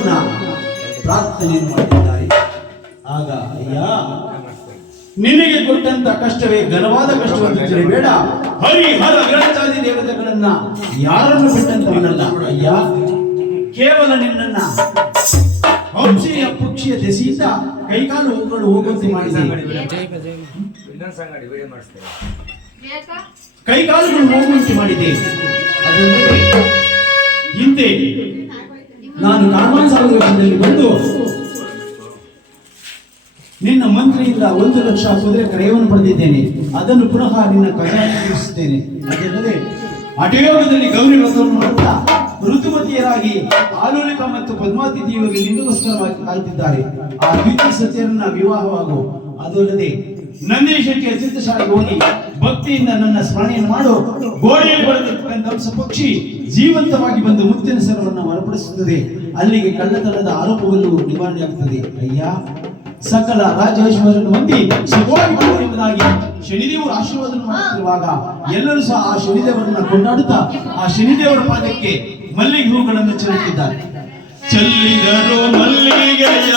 ದೇವರನ್ನ ಪ್ರಾರ್ಥನೆಯನ್ನು ಮಾಡಿದ್ದಾರೆ. ಆಗ ಅಯ್ಯ, ನಿನಗೆ ಕೊಟ್ಟಂತ ಕಷ್ಟವೇ ಘನವಾದ ಕಷ್ಟವನ್ನು ತಿಳಿಬೇಡ. ಹರಿಹರ ಗ್ರಹಚಾರಿ ದೇವತೆಗಳನ್ನ ಯಾರನ್ನು ಬಿಟ್ಟಂತವನಲ್ಲ ಅಯ್ಯ. ಕೇವಲ ನಿನ್ನನ್ನ ವಂಶೀಯ ಪಕ್ಷಿಯ ದೆಸೆಯಿಂದ ಕೈಕಾಲು ಹೋಗುವಂತೆ ಮಾಡಿದೆ. ಕೈಕಾಲುಗಳು ಹೋಗುವಂತೆ ಮಾಡಿದೆ. ಅದಲ್ಲದೆ ಹಿಂದೆ ನಾನು ಕಾಮಾಂಸಾಗರ ವೇಷದಲ್ಲಿ ಬಂದು ನಿನ್ನ ಮಂತ್ರಿಯಿಂದ 1 ಲಕ್ಷ ಕುದುರೆ ಕ್ರಯವನ್ನು ಪಡೆದಿದ್ದೇನೆ. ಅದನ್ನು ಪುನಃ ನಿನ್ನ ಖಜಾನೆಗಿರಿಸುತ್ತೇನೆ. ಅದಲ್ಲದೆ ಅಟಯೋಗದಲ್ಲಿ ಗೌರಿ ವ್ರತವನ್ನು ಮಾಡುತ್ತಾ ಋತುಮತಿಯರಾಗಿ ಆಲೋಲಿಕ ಮತ್ತು ಪದ್ಮಾವತಿ ದೇವಿಗೆ ನಿಂದುಗೋಸ್ಕರವಾಗಿ ಕಾಯ್ತಿದ್ದಾರೆ. ಆ ದ್ವಿತೀಯ ಸತ್ಯರನ್ನ ವಿವಾಹವಾಗು. ಅದಲ್ಲದೆ ನಂದಿನಿ ಶೆಟ್ಟಿ ಅತ್ಯಂತ ಶಾಲೆಗೆ ಹೋಗಿ ಭಕ್ತಿಯಿಂದ ನನ್ನ ಸ್ಮರಣೆಯನ್ನು ಮಾಡು. ಗೋಡೆಯಲ್ಲಿ ಬರೆದಿರ್ತಕ್ಕಂಥ ಹಂಸ ಪಕ್ಷಿ ಜೀವಂತವಾಗಿ ಬಂದು ಮುತ್ತಿನ ಸರವನ್ನು ಹೊರಪಡಿಸುತ್ತದೆ. ಅಲ್ಲಿಗೆ ಕಳ್ಳತನದ ಆರೋಪವನ್ನು ನಿವಾರಣೆಯಾಗುತ್ತದೆ. ಅಯ್ಯ, ಸಕಲ ರಾಜೇಶ್ವರನ್ನು ಹೊಂದಿ ಸುಖವಾಗಿ ಎಂಬುದಾಗಿ ಶನಿದೇವರು ಆಶೀರ್ವಾದ ಮಾಡುತ್ತಿರುವಾಗ ಎಲ್ಲರೂ ಸಹ ಆ ಶನಿದೇವರನ್ನ ಕೊಂಡಾಡುತ್ತಾ ಆ ಶನಿದೇವರ ಪಾದಕ್ಕೆ ಮಲ್ಲಿಗೆ ಹೂಗಳನ್ನು ಚೆಲ್ಲುತ್ತಿದ್ದಾರೆ. ಚೆಲ್ಲಿದರು ಮಲ್ಲಿಗೆಯ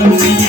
Oh,